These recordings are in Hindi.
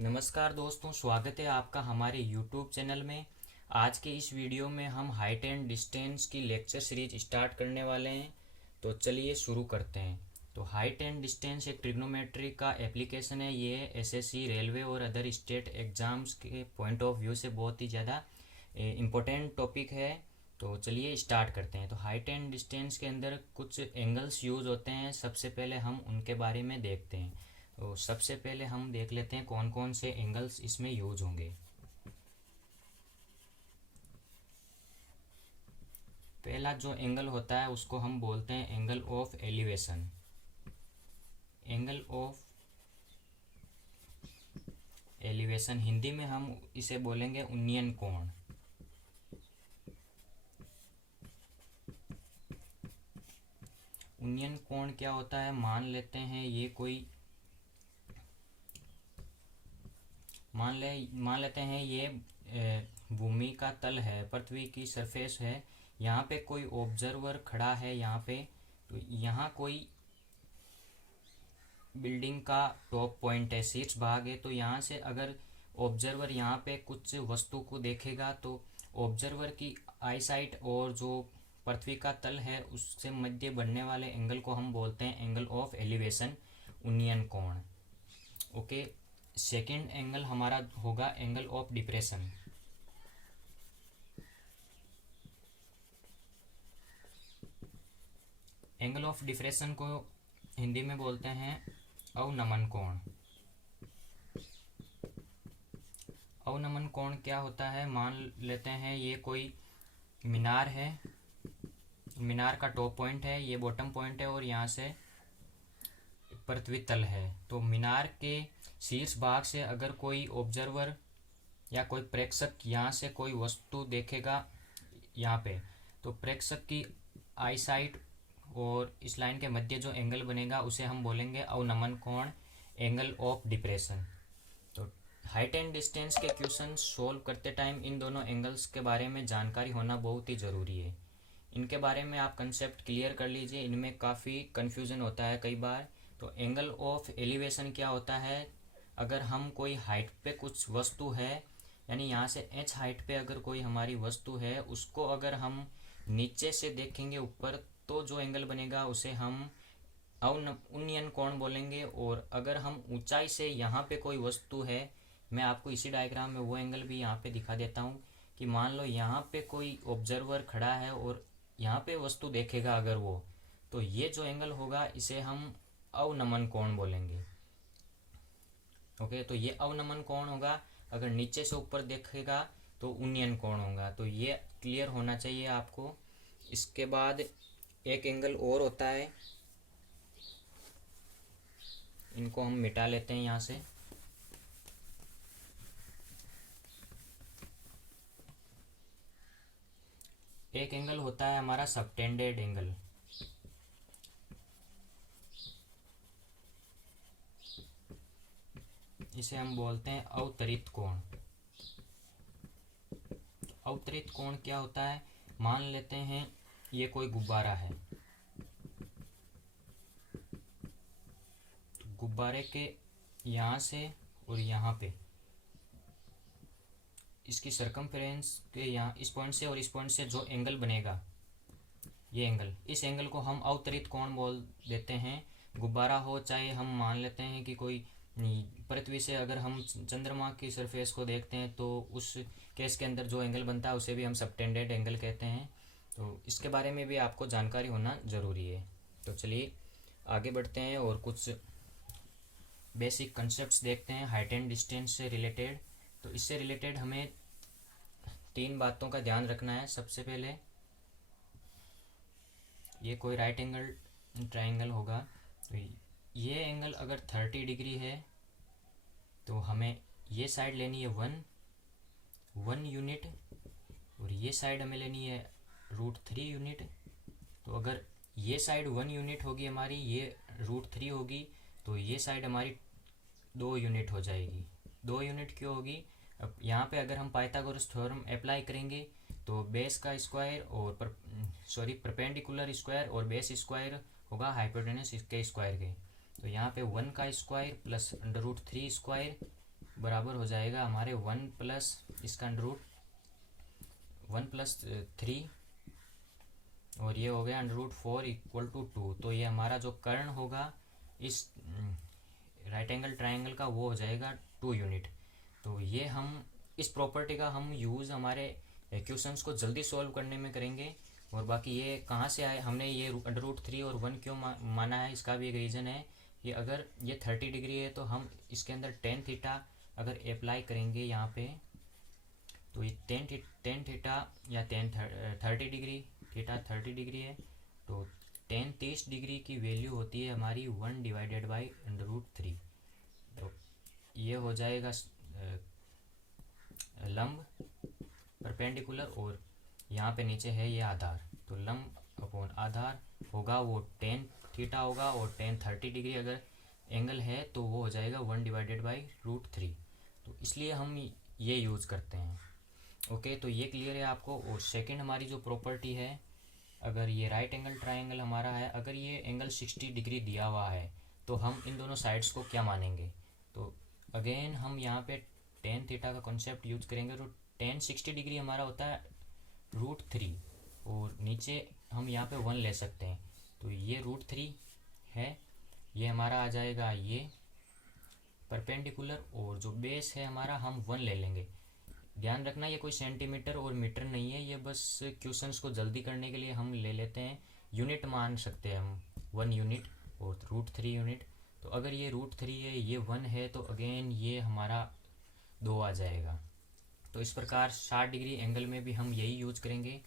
नमस्कार दोस्तों, स्वागत है आपका हमारे YouTube चैनल में। आज के इस वीडियो में हम हाइट एंड डिस्टेंस की लेक्चर सीरीज स्टार्ट करने वाले हैं। तो चलिए शुरू करते हैं। तो हाइट एंड डिस्टेंस एक ट्रिग्नोमेट्री का एप्लीकेशन है। ये एसएससी, रेलवे और अदर स्टेट एग्ज़ाम्स के पॉइंट ऑफ व्यू से बहुत ही ज़्यादा इम्पोर्टेंट टॉपिक है। तो चलिए स्टार्ट करते हैं। तो हाइट एंड डिस्टेंस के अंदर कुछ एंगल्स यूज़ होते हैं। सबसे पहले हम उनके बारे में देखते हैं। तो सबसे पहले हम देख लेते हैं कौन कौन से एंगल्स इसमें यूज होंगे। पहला जो एंगल होता है उसको हम बोलते हैं angle of elevation. Angle of elevation Hindi में हम इसे बोलेंगे उन्नयन कोण। उन्नयन कोण क्या होता है? मान लेते हैं ये कोई मान लेते हैं ये भूमि का तल है, पृथ्वी की सरफेस है। यहाँ पे कोई ऑब्जर्वर खड़ा है यहाँ पे। तो यहाँ कोई बिल्डिंग का टॉप पॉइंट है, शीर्ष भाग है। तो यहाँ से अगर ऑब्जर्वर यहाँ पे कुछ वस्तु को देखेगा तो ऑब्जर्वर की आई साइट और जो पृथ्वी का तल है उससे मध्य बनने वाले एंगल को हम बोलते हैं एंगल ऑफ एलिवेशन, उन्नयन कोण। ओके। सेकेंड एंगल हमारा होगा angle of depression. Angle of depression को हिंदी में बोलते हैं अवनमन कोण। अवनमन कोण क्या होता है? मान लेते हैं ये कोई मीनार है, मीनार का टॉप पॉइंट है, ये बॉटम पॉइंट है और यहाँ से पृथ्वी तल है। तो मीनार के शीर्ष भाग से अगर कोई ऑब्जर्वर या कोई प्रेक्षक यहाँ से कोई वस्तु देखेगा यहाँ पे, तो प्रेक्षक की आई साइट और इस लाइन के मध्य जो एंगल बनेगा उसे हम बोलेंगे अवनमन कोण, एंगल ऑफ डिप्रेशन। तो हाइट एंड डिस्टेंस के क्वेश्चन सोल्व करते टाइम इन दोनों एंगल्स के बारे में जानकारी होना बहुत ही ज़रूरी है। इनके बारे में आप कंसेप्ट क्लियर कर लीजिए, इनमें काफ़ी कन्फ्यूज़न होता है कई बार। तो एंगल ऑफ एलिवेशन क्या होता है? अगर हम कोई हाइट पे कुछ वस्तु है, यानी यहाँ से h हाइट पे अगर कोई हमारी वस्तु है, उसको अगर हम नीचे से देखेंगे ऊपर, तो जो एंगल बनेगा उसे हम उन्नयन कोण बोलेंगे। और अगर हम ऊंचाई से यहाँ पे कोई वस्तु है, मैं आपको इसी डायग्राम में वो एंगल भी यहाँ पे दिखा देता हूँ कि मान लो यहाँ पे कोई ऑब्जर्वर खड़ा है और यहाँ पे वस्तु देखेगा अगर वो, तो ये जो एंगल होगा इसे हम अवनमन कोण बोलेंगे। ओके। तो ये अवनमन कोण होगा। अगर नीचे से ऊपर देखेगा तो उन्नयन कोण होगा। तो ये क्लियर होना चाहिए आपको। इसके बाद एक एंगल और होता है, इनको हम मिटा लेते हैं यहाँ से। एक एंगल होता है हमारा सबटेंडेड एंगल। इसे हम बोलते हैं अवतरित कोण। अवतरित कोण क्या होता है? मान लेते हैं ये कोई गुब्बारा है। तो गुब्बारे के यहाँ से और यहाँ पे इसकी सरकमफ्रेंस के यहाँ इस पॉइंट से और इस पॉइंट से जो एंगल बनेगा, ये एंगल, इस एंगल को हम अवतरित कोण बोल देते हैं। गुब्बारा हो, चाहे हम मान लेते हैं कि कोई पृथ्वी से अगर हम चंद्रमा की सरफेस को देखते हैं तो उस केस के अंदर जो एंगल बनता है उसे भी हम सबटेंडेड एंगल कहते हैं। तो इसके बारे में भी आपको जानकारी होना ज़रूरी है। तो चलिए आगे बढ़ते हैं और कुछ बेसिक कंसेप्ट्स देखते हैं हाइट एंड डिस्टेंस से रिलेटेड। तो इससे रिलेटेड हमें तीन बातों का ध्यान रखना है। सबसे पहले ये कोई राइट एंगल ट्रायंगल होगा, तो ये एंगल अगर 30 डिग्री है तो हमें ये साइड लेनी है वन यूनिट और ये साइड हमें लेनी है √3 यूनिट। तो अगर ये साइड 1 यूनिट होगी हमारी, ये √3 होगी, तो ये साइड हमारी 2 यूनिट हो जाएगी। 2 यूनिट क्यों होगी? अब यहाँ पे अगर हम पाइथागोरस थ्योरम अप्लाई करेंगे तो बेस का स्क्वायर और परपेंडिकुलर स्क्वायर और बेस स्क्वायर होगा हाइपोटेनस इसके स्क्वायर के। तो यहाँ पे 1 का स्क्वायर प्लस √3 स्क्वायर बराबर हो जाएगा हमारे 1 प्लस इसका अंडर रूट 1+3 और ये हो गया अंडर रूट 4 इक्वल टू 2। तो ये हमारा जो कर्ण होगा इस राइट एंगल ट्रायंगल का वो हो जाएगा 2 यूनिट। तो ये हम इस प्रॉपर्टी का हम यूज़ हमारे इक्वेशंस को जल्दी सॉल्व करने में करेंगे। और बाकी ये कहाँ से आए, हमने ये अंडर रूट 3 और 1 क्यों माना है, इसका भी एक रीज़न है कि अगर ये 30 डिग्री है तो हम इसके अंदर टेन थीटा अगर अप्लाई करेंगे यहाँ पे, तो ये टेन थीटा या 30 डिग्री है, तो 30 डिग्री की वैल्यू होती है हमारी 1/√3। तो ये हो जाएगा लंब परपेंडिकुलर, और यहाँ पे नीचे है ये आधार, तो लंब अपॉन आधार होगा वो 10 थीटा होगा, और 30 डिग्री अगर एंगल है तो वो हो जाएगा 1/√3। तो इसलिए हम ये यूज़ करते हैं। ओके, तो ये क्लियर है आपको। और सेकंड हमारी जो प्रॉपर्टी है, अगर ये राइट एंगल ट्रायंगल हमारा है, अगर ये एंगल 60 डिग्री दिया हुआ है तो हम इन दोनों साइड्स को क्या मानेंगे। तो अगेन हम यहाँ पे टेन थीटा का कॉन्सेप्ट यूज करेंगे। तो 60 डिग्री हमारा होता है √3, और नीचे हम यहाँ पे 1 ले सकते हैं, तो ये √3 है, ये हमारा आ जाएगा ये परपेंडिकुलर, और जो बेस है हमारा हम 1 ले लेंगे। ध्यान रखना ये कोई सेंटीमीटर और मीटर नहीं है, ये बस क्वेश्चंस को जल्दी करने के लिए हम ले लेते हैं, यूनिट मान सकते हैं हम 1 यूनिट और √3 यूनिट। तो अगर ये √3 है, ये 1 है, तो अगेन ये हमारा 2 आ जाएगा। तो इस प्रकार 60 डिग्री एंगल में भी हम यही यूज करेंगे।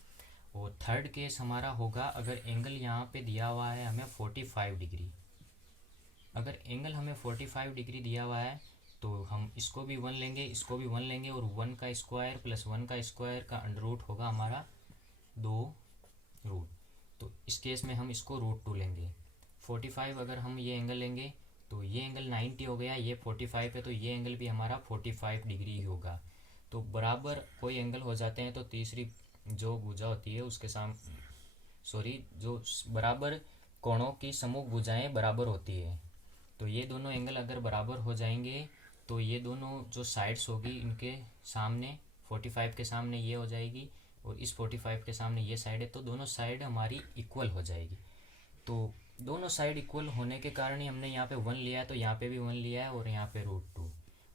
और थर्ड केस हमारा होगा, अगर एंगल यहाँ पे दिया हुआ है हमें 45 डिग्री, अगर एंगल हमें 45 डिग्री दिया हुआ है तो हम इसको भी 1 लेंगे, इसको भी 1 लेंगे, और 1 का स्क्वायर प्लस 1 का स्क्वायर का अंडर रूट होगा हमारा 2 रूट। तो इस केस में हम इसको √2 लेंगे। 45 अगर हम ये एंगल लेंगे तो ये एंगल 90 हो गया, ये 45 है, तो ये एंगल भी हमारा 45 डिग्री ही होगा। तो बराबर कोई एंगल हो जाते हैं तो तीसरी जो भुजा होती है उसके जो बराबर कोणों की समूह भुजाएं बराबर होती है। तो ये दोनों एंगल अगर बराबर हो जाएंगे तो ये दोनों जो साइड्स होगी इनके सामने 45 के सामने ये हो जाएगी, और इस 45 के सामने ये साइड है, तो दोनों साइड हमारी इक्वल हो जाएगी। तो दोनों साइड इक्वल होने के कारण ही हमने यहाँ पे 1 लिया है, तो यहाँ पे भी 1 लिया है, और यहाँ पे √2।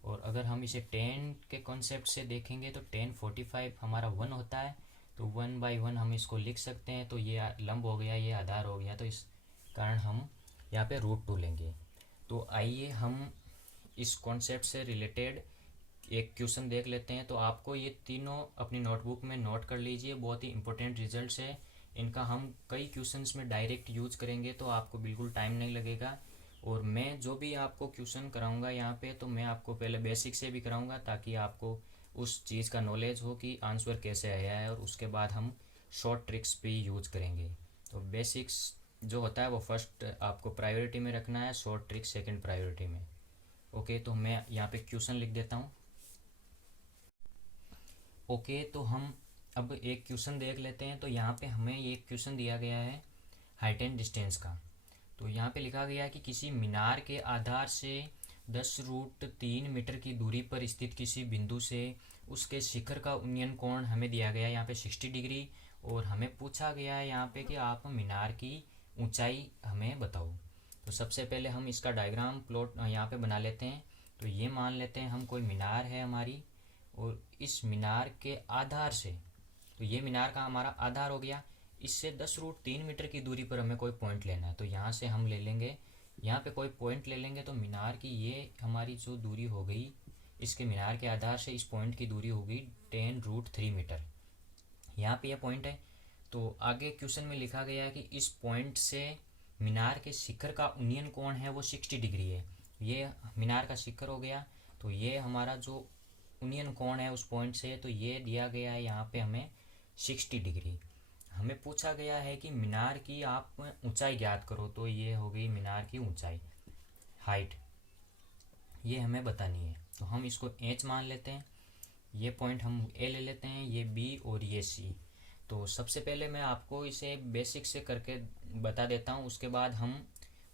और अगर हम इसे 10 के कॉन्सेप्ट से देखेंगे तो 10 45 हमारा 1 होता है, तो 1/1 हम इसको लिख सकते हैं। तो ये लंब हो गया, ये आधार हो गया, तो इस कारण हम यहाँ पे √2 लेंगे। तो आइए हम इस कॉन्सेप्ट से रिलेटेड एक क्वेश्चन देख लेते हैं। तो आपको ये तीनों अपनी नोटबुक में नोट कर लीजिए, बहुत ही इंपॉर्टेंट रिजल्ट्स है इनका। हम कई क्वेश्चंस में डायरेक्ट यूज करेंगे, तो आपको बिल्कुल टाइम नहीं लगेगा। और मैं जो भी आपको क्वेश्चन कराऊंगा यहाँ पे, तो मैं आपको पहले बेसिक से भी कराऊंगा, ताकि आपको उस चीज़ का नॉलेज हो कि आंसर कैसे आया है, और उसके बाद हम शॉर्ट ट्रिक्स भी यूज करेंगे। तो बेसिक्स जो होता है वो फर्स्ट आपको प्रायोरिटी में रखना है, शॉर्ट ट्रिक सेकंड प्रायोरिटी में। ओके, तो मैं यहाँ पे क्वेश्चन लिख देता हूँ। ओके, तो हम अब एक क्वेश्चन देख लेते हैं। तो यहाँ पे हमें ये क्वेश्चन दिया गया है हाइट एंड डिस्टेंस का। तो यहाँ पे लिखा गया है कि किसी मीनार के आधार से 10√3 मीटर की दूरी पर स्थित किसी बिंदु से उसके शिखर का उन्नयन कोण हमें दिया गया है यहाँ पे 60 डिग्री, और हमें पूछा गया है यहाँ पे कि आप मीनार की ऊंचाई हमें बताओ। तो सबसे पहले हम इसका डायग्राम प्लॉट यहाँ पे बना लेते हैं। तो ये मान लेते हैं हम कोई मीनार है हमारी, और इस मीनार के आधार से, तो ये मीनार का हमारा आधार हो गया, इससे 10√3 मीटर की दूरी पर हमें कोई पॉइंट लेना है। तो यहाँ से हम ले लेंगे, यहाँ पे कोई पॉइंट ले लेंगे, तो मीनार की ये हमारी जो दूरी हो गई, इसके मीनार के आधार से इस पॉइंट की दूरी होगी 10√3 मीटर। यहाँ पे ये पॉइंट है। तो आगे क्वेश्चन में लिखा गया है कि इस पॉइंट से मीनार के शिखर का उन्नयन कोण है वो 60 डिग्री है। ये मीनार का शिखर हो गया, तो ये हमारा जो उन्नयन कोण है उस पॉइंट से, तो ये दिया गया है यहाँ पे हमें 60 डिग्री। हमें पूछा गया है कि मीनार की आप ऊंचाई ज्ञात करो, तो ये हो गई मीनार की ऊंचाई, हाइट, ये हमें बतानी है। तो हम इसको एच मान लेते हैं, ये पॉइंट हम ए ले लेते हैं, ये बी और ये सी। तो सबसे पहले मैं आपको इसे बेसिक से करके बता देता हूँ, उसके बाद हम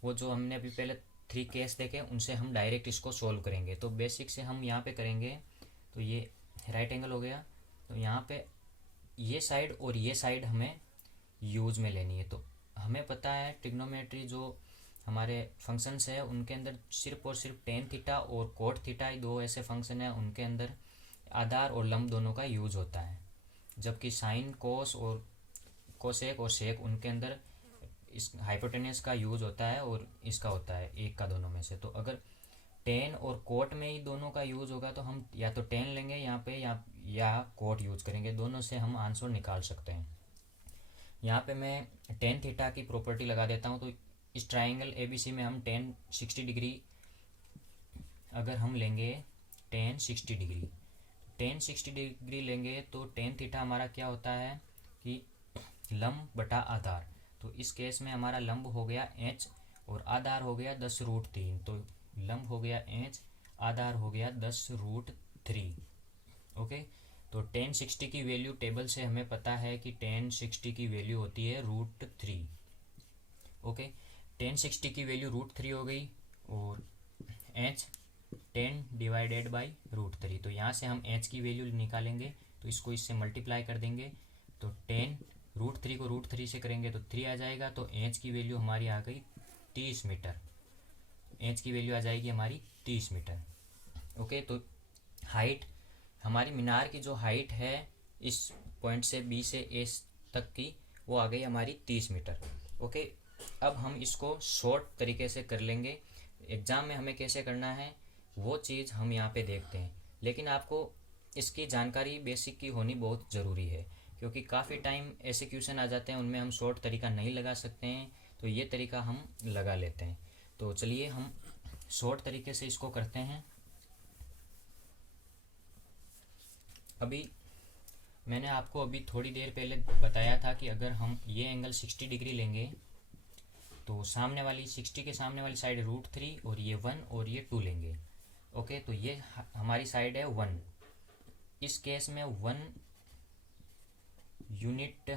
वो जो हमने अभी पहले 3 केस देके उनसे हम डायरेक्ट इसको सोल्व करेंगे। तो बेसिक से हम यहाँ पे करेंगे। तो ये राइट एंगल हो गया, तो यहाँ पे ये साइड और ये साइड हमें यूज में लेनी है। तो हमें पता है ट्रिग्नोमेट्री जो हमारे फंक्शंस है उनके अंदर सिर्फ और सिर्फ टेन थीटा और कोट थीटा, दो ऐसे फंक्शन है उनके अंदर आधार और लंब दोनों का यूज होता है, जबकि साइन कोस और कोसेक और सेक उनके अंदर इस हाइपोटेन्यूस का यूज होता है और इसका होता है एक का दोनों में से। तो अगर टेन और कोट में ही दोनों का यूज होगा तो हम या तो टेन लेंगे यहाँ पे या कोट यूज करेंगे, दोनों से हम आंसर निकाल सकते हैं। यहाँ पे मैं टेन थीटा की प्रॉपर्टी लगा देता हूँ। तो इस ट्राइंगल एबीसी में हम 60 डिग्री अगर हम लेंगे 60 डिग्री 60 डिग्री लेंगे तो टेन थीटा हमारा क्या होता है कि लंब बटा आधार। तो इस केस में हमारा लंब हो गया h और आधार हो गया 10√3। तो लंब हो गया h, आधार हो गया 10√3। ओके, तो 60 की वैल्यू टेबल से हमें पता है कि 60 की वैल्यू होती है √3। ओके, 60 की वैल्यू √3 हो गई और h 10 डिवाइडेड बाई √3। तो यहाँ से हम h की वैल्यू निकालेंगे, तो इसको इससे मल्टीप्लाई कर देंगे। तो 10 √3 को √3 से करेंगे तो 3 आ जाएगा। तो h की वैल्यू हमारी आ गई 30 मीटर। h की वैल्यू आ जाएगी हमारी 30 मीटर। ओके, तो हाइट हमारी मीनार की जो हाइट है इस पॉइंट से बी से ए तक की वो आ गई हमारी 30 मीटर। ओके, अब हम इसको शॉर्ट तरीके से कर लेंगे। एग्ज़ाम में हमें कैसे करना है वो चीज़ हम यहाँ पे देखते हैं, लेकिन आपको इसकी जानकारी बेसिक की होनी बहुत ज़रूरी है, क्योंकि काफ़ी टाइम ऐसे क्वेश्चन आ जाते हैं उनमें हम शॉर्ट तरीका नहीं लगा सकते हैं, तो ये तरीका हम लगा लेते हैं। तो चलिए हम शॉर्ट तरीके से इसको करते हैं। अभी मैंने आपको अभी थोड़ी देर पहले बताया था कि अगर हम ये एंगल 60 डिग्री लेंगे तो सामने वाली 60 के सामने वाली साइड √3 और ये 1 और ये 2 लेंगे। ओके, तो ये हमारी साइड है 1। इस केस में 1 यूनिट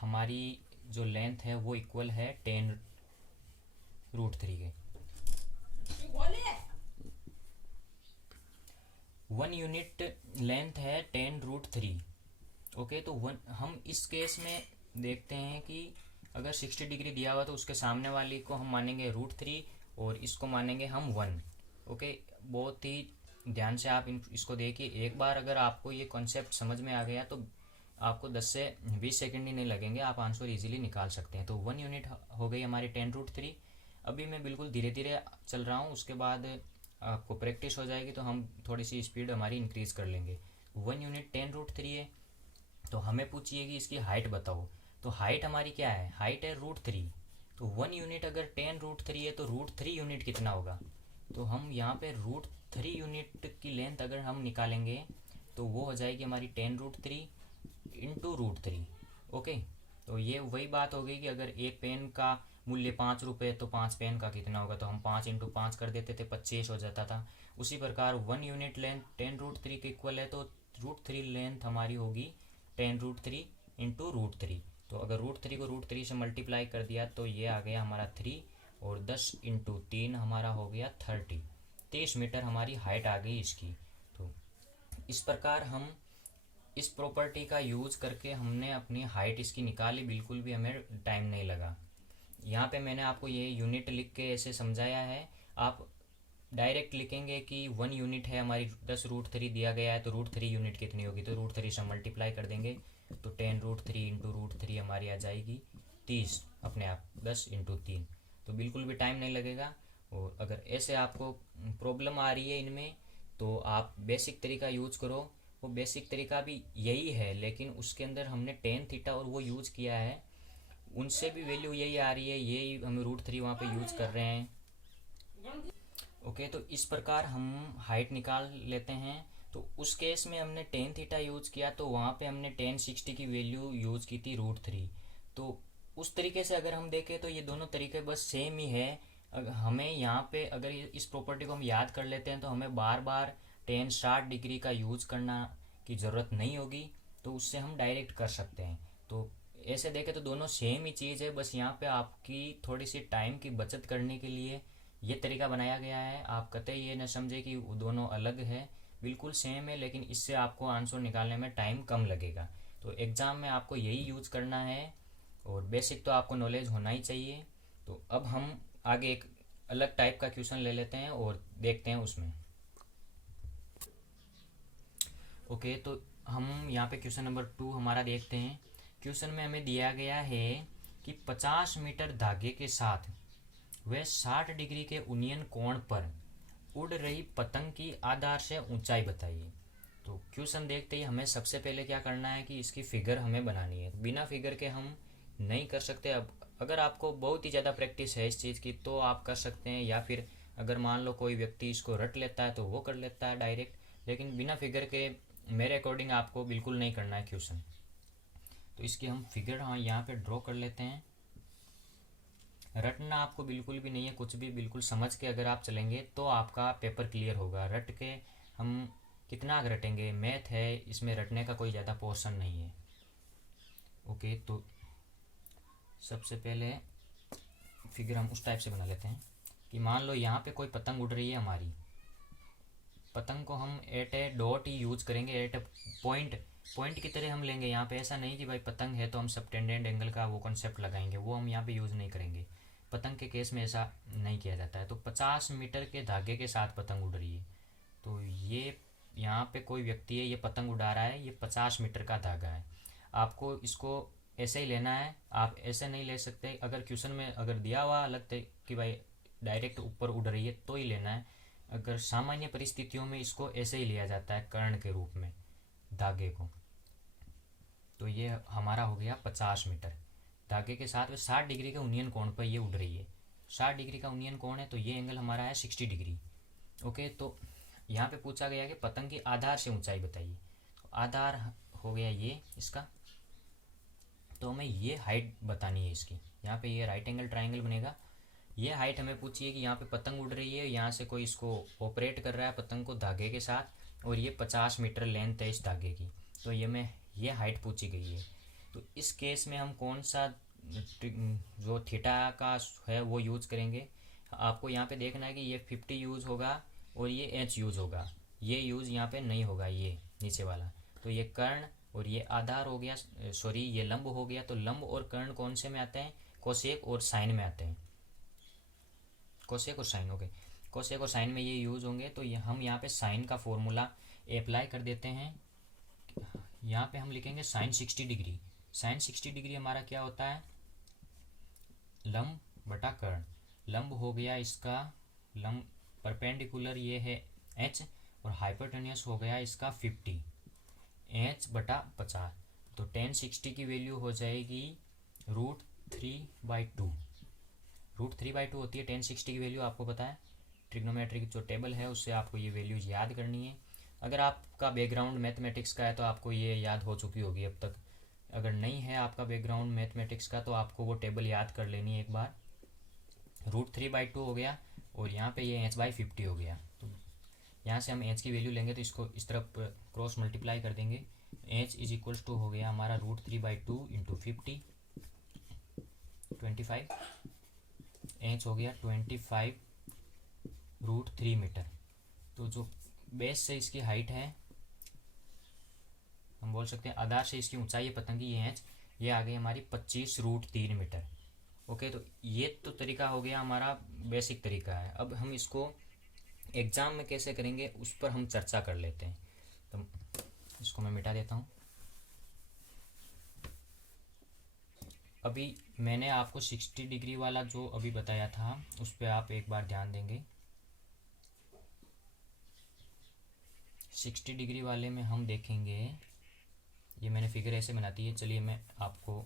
हमारी जो लेंथ है वो इक्वल है 10√3 के। 1 यूनिट लेंथ है 10√3। ओके, तो हम इस केस में देखते हैं कि अगर 60 डिग्री दिया हुआ तो उसके सामने वाली को हम मानेंगे √3 और इसको मानेंगे हम 1। ओके, बहुत ही ध्यान से आप इसको देखिए। एक बार अगर आपको ये कॉन्सेप्ट समझ में आ गया तो आपको 10 से 20 सेकंड ही नहीं लगेंगे, आप आंसर इजीली निकाल सकते हैं। तो 1 यूनिट हो गई हमारी 10√3। अभी मैं बिल्कुल धीरे धीरे चल रहा हूँ, उसके बाद आपको प्रैक्टिस हो जाएगी तो हम थोड़ी सी स्पीड हमारी इंक्रीज़ कर लेंगे। 1 यूनिट 10√3 है, तो हमें पूछिए कि इसकी हाइट बताओ। तो हाइट हमारी क्या है, हाइट है √3। तो 1 यूनिट अगर 10√3 है तो √3 यूनिट कितना होगा। तो हम यहाँ पे √3 यूनिट की लेंथ अगर हम निकालेंगे तो वो हो जाएगी हमारी 10√3 इंटू √3। ओके, तो ये वही बात हो गई कि अगर एक पेन का मूल्य 5 रुपये तो 5 पेन का कितना होगा, तो हम 5 इंटू 5 कर देते थे, 25 हो जाता था। उसी प्रकार 1 यूनिट लेंथ 10√3 के इक्वल है, तो √3 लेंथ हमारी होगी 10√3 इंटू √3। तो अगर √3 को √3 से मल्टीप्लाई कर दिया तो ये आ गया हमारा 3 और 10 इंटू 3 हमारा हो गया 30 मीटर हमारी हाइट आ गई इसकी। तो इस प्रकार हम इस प्रॉपर्टी का यूज़ करके हमने अपनी हाइट इसकी निकाली, बिल्कुल भी हमें टाइम नहीं लगा। यहाँ पे मैंने आपको ये यूनिट लिख के ऐसे समझाया है। आप डायरेक्ट लिखेंगे कि 1 यूनिट है हमारी 10√3 दिया गया है, तो √3 यूनिट कितनी होगी, तो √3 से मल्टीप्लाई कर देंगे तो 10√3 इंटू √3 हमारी आ जाएगी 30 अपने आप, 10 इंटू 3। तो बिल्कुल भी टाइम नहीं लगेगा। और अगर ऐसे आपको प्रॉब्लम आ रही है इनमें तो आप बेसिक तरीका यूज़ करो। वो बेसिक तरीका भी यही है, लेकिन उसके अंदर हमने टेन थीटा और वो यूज़ किया है, उनसे भी वैल्यू यही आ रही है, यही हम √3 वहाँ पे यूज़ कर रहे हैं। ओके, तो इस प्रकार हम हाइट निकाल लेते हैं। तो उस केस में हमने टेन थीटा यूज़ किया तो वहाँ पे हमने 1060 की वैल्यू यूज़ की थी √3। तो उस तरीके से अगर हम देखें तो ये दोनों तरीके बस सेम ही है। हमें यहाँ पे अगर इस प्रॉपर्टी को हम याद कर लेते हैं तो हमें बार बार 1060 डिग्री का यूज़ करना की ज़रूरत नहीं होगी, तो उससे हम डायरेक्ट कर सकते हैं। तो ऐसे देखें तो दोनों सेम ही चीज़ है, बस यहाँ पे आपकी थोड़ी सी टाइम की बचत करने के लिए ये तरीका बनाया गया है, आप कतई ये न समझे कि वो दोनों अलग है, बिल्कुल सेम है, लेकिन इससे आपको आंसर निकालने में टाइम कम लगेगा। तो एग्ज़ाम में आपको यही यूज़ करना है, और बेसिक तो आपको नॉलेज होना ही चाहिए। तो अब हम आगे एक अलग टाइप का क्वेश्चन ले लेते हैं और देखते हैं उसमें। ओके, तो हम यहाँ पे क्वेश्चन नंबर 2 हमारा देखते हैं। क्वेश्चन में हमें दिया गया है कि 50 मीटर धागे के साथ वह 60 डिग्री के उन्नयन कोण पर उड़ रही पतंग की आधार से ऊंचाई बताइए। तो क्वेश्चन देखते ही हमें सबसे पहले क्या करना है कि इसकी फिगर हमें बनानी है। बिना फिगर के हम नहीं कर सकते। अब अगर आपको बहुत ही ज़्यादा प्रैक्टिस है इस चीज़ की तो आप कर सकते हैं, या फिर अगर मान लो कोई व्यक्ति इसको रट लेता है तो वो कर लेता है डायरेक्ट, लेकिन बिना फिगर के मेरे अकॉर्डिंग आपको बिल्कुल नहीं करना है क्वेश्चन। तो इसकी हम फिगर हाँ यहाँ पे ड्रॉ कर लेते हैं। रटना आपको बिल्कुल भी नहीं है, कुछ भी बिल्कुल समझ के अगर आप चलेंगे तो आपका पेपर क्लियर होगा। रट के हम कितना रटेंगे, मैथ है, इसमें रटने का कोई ज़्यादा पोर्शन नहीं है। ओके, तो सबसे पहले फिगर हम उस टाइप से बना लेते हैं कि मान लो यहाँ पे कोई पतंग उड़ रही है हमारी। पतंग को हम एट ए डॉट ही यूज करेंगे, एट ए पॉइंट की तरह हम लेंगे। यहाँ पे ऐसा नहीं कि भाई पतंग है तो हम सबटेंडेंट एंगल का वो कॉन्सेप्ट लगाएंगे, वो हम यहाँ पे यूज़ नहीं करेंगे। पतंग के केस में ऐसा नहीं किया जाता है। तो 50 मीटर के धागे के साथ पतंग उड़ रही है। तो ये यहाँ पे कोई व्यक्ति है, ये पतंग उड़ा रहा है, ये 50 मीटर का धागा है। आपको इसको ऐसे ही लेना है, आप ऐसे नहीं ले सकते। अगर क्वेश्चन में अगर दिया हुआ अलग थे कि भाई डायरेक्ट ऊपर उड़ रही है तो ही लेना है। अगर सामान्य परिस्थितियों में इसको ऐसे ही लिया जाता है कर्ण के रूप में धागे को। तो ये हमारा हो गया 50 मीटर धागे के साथ में 60 डिग्री के उन्नयन कोण पर ये उड़ रही है। 60 डिग्री का उन्नयन कोण है तो ये एंगल हमारा है 60 डिग्री। ओके, तो यहाँ पे पूछा गया कि पतंग की आधार से ऊंचाई बताइए। तो आधार हो गया ये इसका, तो हमें ये हाइट बतानी है इसकी। यहाँ पे ये राइट एंगल ट्राइंगल बनेगा। ये हाइट हमें पूछिए कि यहाँ पे पतंग उड़ रही है, यहाँ से कोई इसको ऑपरेट कर रहा है पतंग को धागे के साथ, और ये 50 मीटर लेंथ है इस धागे की। तो ये हाइट पूछी गई है। तो इस केस में हम कौन सा जो थीटा का है वो यूज़ करेंगे। आपको यहाँ पे देखना है कि ये 50 यूज़ होगा और ये एच यूज़ होगा, ये यूज़ यहाँ पे नहीं होगा, ये नीचे वाला। तो ये कर्ण और ये आधार हो गया, सॉरी ये लंब हो गया। तो लंब और कर्ण कौन से में आते हैं, कोसेक और साइन में आते हैं। कोसेक और साइन, ओके, कोसेक और साइन में ये यूज़ होंगे। तो हम यहाँ पे साइन का फॉर्मूला अप्लाई कर देते हैं। यहाँ पे हम लिखेंगे साइन 60 डिग्री। साइन 60 डिग्री हमारा क्या होता है, लंब बटा कर्ण। लंब हो गया इसका, लंब परपेंडिकुलर ये है एच, और हाइपोटेन्यूस हो गया इसका 50, एच बटा 50। तो tan 60 की वैल्यू हो जाएगी √3/2। √3/2 होती है tan 60 की वैल्यू, आपको पता है। ट्रिग्नोमेट्रिक जो टेबल है उससे आपको ये वैल्यूज याद करनी है। अगर आपका बैकग्राउंड मैथमेटिक्स का है तो आपको ये याद हो चुकी होगी अब तक। अगर नहीं है आपका बैकग्राउंड मैथमेटिक्स का तो आपको वो टेबल याद कर लेनी है एक बार। √3/2 हो गया, और यहाँ पे ये h/50 हो गया। तो यहाँ से हम h की वैल्यू लेंगे तो इसको इस तरफ क्रॉस मल्टीप्लाई कर देंगे। h इज इक्वल्स टू हो गया हमारा √3/2 इंटू 50, 25। h हो गया 25 √3 मीटर। तो जो बेस से इसकी हाइट है, हम बोल सकते हैं आधार से इसकी ऊंचाई है पतंग की, ये h, ये आ गई हमारी 25 √3 मीटर। ओके, तो ये तो तरीका हो गया हमारा, बेसिक तरीका है। अब हम इसको एग्ज़ाम में कैसे करेंगे उस पर हम चर्चा कर लेते हैं। तो इसको मैं मिटा देता हूँ। अभी मैंने आपको 60 डिग्री वाला जो अभी बताया था उस पर आप एक बार ध्यान देंगे। 60 डिग्री वाले में हम देखेंगे, ये मैंने फिगर ऐसे बनाती है। चलिए मैं आपको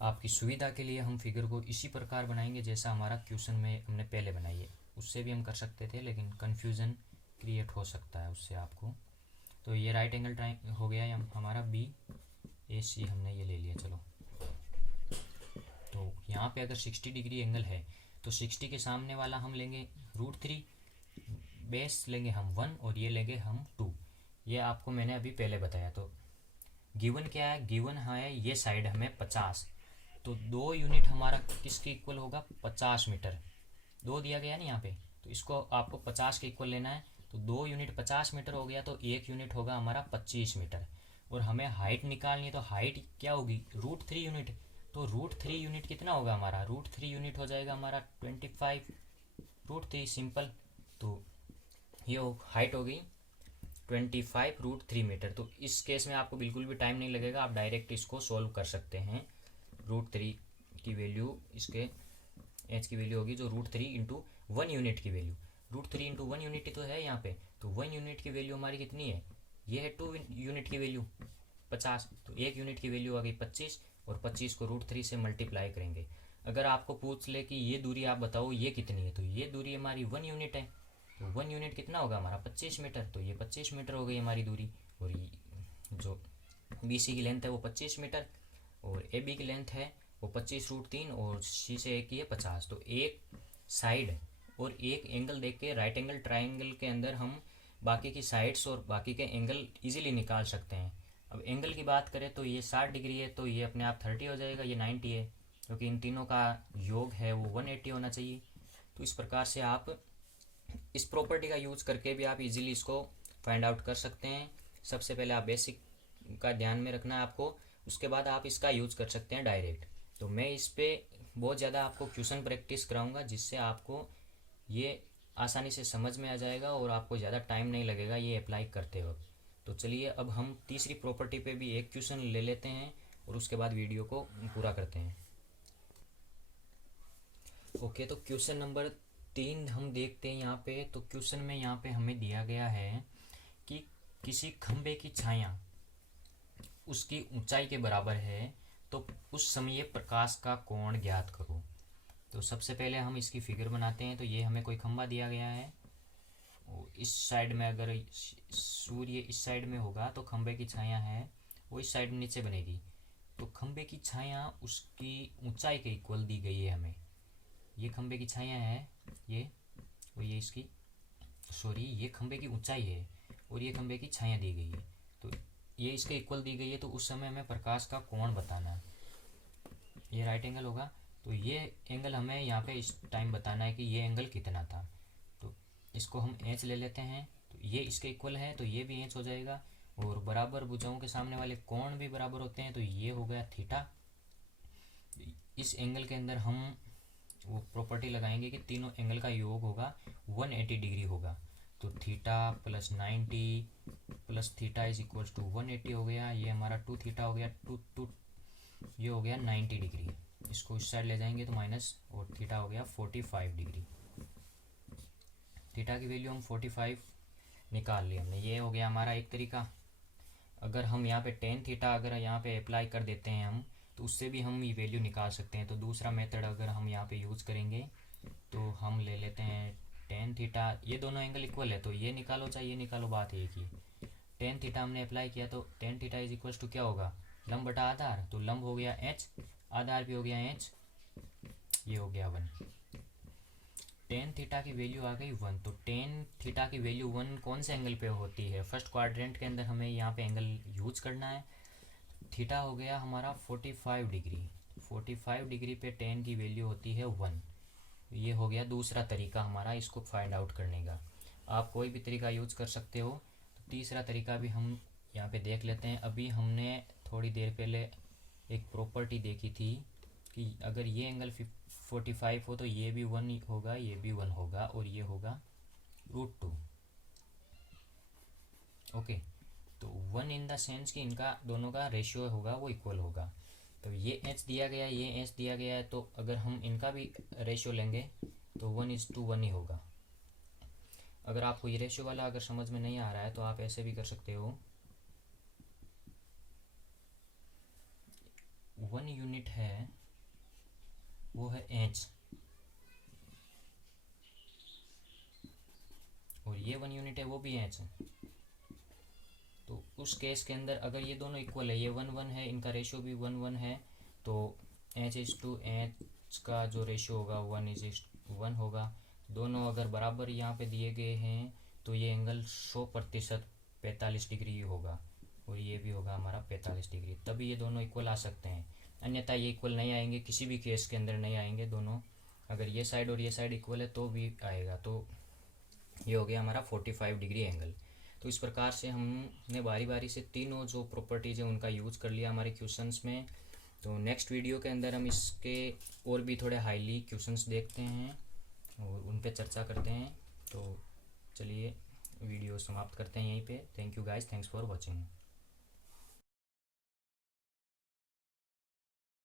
आपकी सुविधा के लिए हम फिगर को इसी प्रकार बनाएंगे जैसा हमारा क्वेश्चन में हमने पहले बनाई है। उससे भी हम कर सकते थे लेकिन कन्फ्यूज़न क्रिएट हो सकता है उससे आपको। तो ये राइट एंगल ट्राइंगल हो गया हमारा BAC, हमने ये ले लिया। चलो, तो यहाँ पे अगर 60 डिग्री एंगल है तो 60 के सामने वाला हम लेंगे √3, बेस लेंगे हम 1 और ये लेंगे हम 2। ये आपको मैंने अभी पहले बताया। तो गिवन क्या है, गिवन है ये साइड हमें 50, तो 2 यूनिट हमारा किसके इक्वल होगा, 50 मीटर। 2 दिया गया ना यहाँ पे, तो इसको आपको 50 के इक्वल लेना है। तो 2 यूनिट 50 मीटर हो गया, तो 1 यूनिट होगा हमारा 25 मीटर। और हमें हाइट निकालनी है, तो हाइट क्या होगी, √3 यूनिट। तो √3 यूनिट कितना होगा हमारा, √3 यूनिट हो जाएगा हमारा 25 √3, सिंपल। तो ये हाइट हो गई 25 √3 मीटर। तो इस केस में आपको बिल्कुल भी टाइम नहीं लगेगा, आप डायरेक्ट इसको सॉल्व कर सकते हैं। √3 की वैल्यू, इसके एच की वैल्यू होगी जो √3 × 1 यूनिट की वैल्यू, √3 × 1 यूनिट ही तो है यहाँ पे। तो 1 यूनिट की वैल्यू हमारी कितनी है, ये है 2 यूनिट की वैल्यू 50। तो 1 यूनिट की वैल्यू आ गई 25, और 25 को √3 से मल्टीप्लाई करेंगे। अगर आपको पूछ ले कि ये दूरी आप बताओ ये कितनी है, तो ये दूरी हमारी 1 यूनिट है। तो 1 यूनिट कितना होगा हमारा 25 मीटर। तो ये 25 मीटर हो गई हमारी दूरी। और जो BC की लेंथ है वो 25 मीटर, और AB की लेंथ है वो 25 √3, और C से एक ही है 50। तो एक साइड और एक एंगल देख के राइट एंगल ट्राइंगल के अंदर हम बाकी की साइड्स और बाकी के एंगल इजीली निकाल सकते हैं। अब एंगल की बात करें तो ये 60 डिग्री है, तो ये अपने आप 30 हो जाएगा, ये 90 है, क्योंकि इन तीनों का योग है वो 180 होना चाहिए। तो इस प्रकार से आप इस प्रॉपर्टी का यूज करके भी आप इजीली इसको फाइंड आउट कर सकते हैं। सबसे पहले आप बेसिक का ध्यान में रखना है आपको, उसके बाद आप इसका यूज कर सकते हैं डायरेक्ट। तो मैं इस पर बहुत ज़्यादा आपको क्वेश्चन प्रैक्टिस कराऊंगा, जिससे आपको ये आसानी से समझ में आ जाएगा और आपको ज़्यादा टाइम नहीं लगेगा ये अप्लाई करते वक्त। तो चलिए अब हम तीसरी प्रॉपर्टी पे भी एक क्वेश्चन ले लेते हैं और उसके बाद वीडियो को पूरा करते हैं। ओके, तो क्वेश्चन नंबर 3 हम देखते हैं यहाँ पे। तो क्वेश्चन में यहाँ पे हमें दिया गया है कि किसी खंबे की छाया उसकी ऊंचाई के बराबर है, तो उस समय प्रकाश का कोण ज्ञात करो। तो सबसे पहले हम इसकी फिगर बनाते हैं। तो ये हमें कोई खंबा दिया गया है, इस साइड में अगर सूर्य इस साइड में होगा तो खंबे की छाया है वो इस साइड नीचे बनेगी। तो खंबे की छाया उसकी ऊंचाई के इक्वल दी गई है हमें। ये खंबे की छाया है ये, और ये इसकी ये खंबे की ऊंचाई है और ये खंबे की छाया दी गई है। तो ये इसके इक्वल दी गई है, तो उस समय हमें प्रकाश का कोण बताना है। ये राइट एंगल होगा, तो ये एंगल हमें यहाँ पे इस टाइम बताना है कि ये एंगल कितना था। तो इसको हम एच ले लेते हैं। तो ये इसके इक्वल है, तो ये भी एच हो जाएगा। और बराबर भुजाओं के सामने वाले कोण भी बराबर होते हैं, तो ये हो गया थीटा। इस एंगल के अंदर हम वो प्रॉपर्टी लगाएंगे कि तीनों एंगल का योग होगा 180 डिग्री होगा। तो theta plus 90 plus theta is equals to 180 हो गया। ये हमारा 2 थीटा हो गया, टू ये हो गया 90 डिग्री। इसको इस साइड ले जाएंगे तो माइनस, और थीटा हो गया 45 डिग्री। थीटा की वैल्यू हम 45 निकाल ली हमने, ये हो गया हमारा एक तरीका। अगर हम यहाँ पे टेन थीटा अगर यहाँ पे अप्लाई कर देते हैं हम, तो उससे भी हम ये वैल्यू निकाल सकते हैं। तो दूसरा मेथड अगर हम यहाँ पे यूज़ करेंगे तो हम ले लेते हैं टेन थीटा। ये दोनों एंगल इक्वल है, तो ये निकालो चाहे ये निकालो, बात एक ही। टेन थीटा हमने अप्लाई किया, तो tan theta is equals to क्या होगा, लंब बटा आधार। तो लंब हो गया एच, आधार भी हो गया एच, ये हो गया 1। टेन थीटा की वैल्यू आ गई 1। तो टेन थीटा की वैल्यू 1 कौन से एंगल पे होती है, फर्स्ट क्वाड्रेंट के अंदर हमें यहाँ पे एंगल यूज करना है। थीटा हो गया हमारा 45 डिग्री। 45 डिग्री पे टेन की वैल्यू होती है 1। ये हो गया दूसरा तरीका हमारा इसको फाइंड आउट करने का। आप कोई भी तरीका यूज कर सकते हो। तो तीसरा तरीका भी हम यहाँ पे देख लेते हैं। अभी हमने थोड़ी देर पहले एक प्रॉपर्टी देखी थी कि अगर ये एंगल 45 हो तो ये भी 1 होगा, ये भी 1 होगा, और ये होगा √2। ओके, तो 1 इन द सेंस कि इनका दोनों का रेशियो होगा वो इक्वल होगा। तो ये एच दिया गया है, ये एच दिया गया है, तो अगर हम इनका भी रेशियो लेंगे तो 1:1 ही होगा। अगर आपको ये रेशियो वाला अगर समझ में नहीं आ रहा है तो आप ऐसे भी कर सकते हो। 1 यूनिट है वो है एच, और ये 1 यूनिट है वो भी एच। तो उस केस के अंदर अगर ये दोनों इक्वल है, ये 1:1 है, इनका रेशियो भी 1:1 है, तो H का जो रेशियो होगा 1:1 होगा। दोनों अगर बराबर यहाँ पे दिए गए हैं तो ये एंगल 100% 45 डिग्री होगा, और ये भी होगा हमारा 45 डिग्री। तभी ये दोनों इक्वल आ सकते हैं, अन्यथा ये इक्वल नहीं आएंगे, किसी भी केस के अंदर नहीं आएंगे दोनों। अगर ये साइड और ये साइड इक्वल है तो भी आएगा। तो ये हो गया हमारा 45 डिग्री एंगल। तो इस प्रकार से हमने बारी बारी से तीनों जो प्रॉपर्टीज़ हैं उनका यूज़ कर लिया हमारे क्वेश्चंस में। तो नेक्स्ट वीडियो के अंदर हम इसके और भी थोड़े हाईली क्वेश्चंस देखते हैं और उन पे चर्चा करते हैं। तो चलिए वीडियो समाप्त करते हैं यहीं पे। Thank you guys, thanks for watching.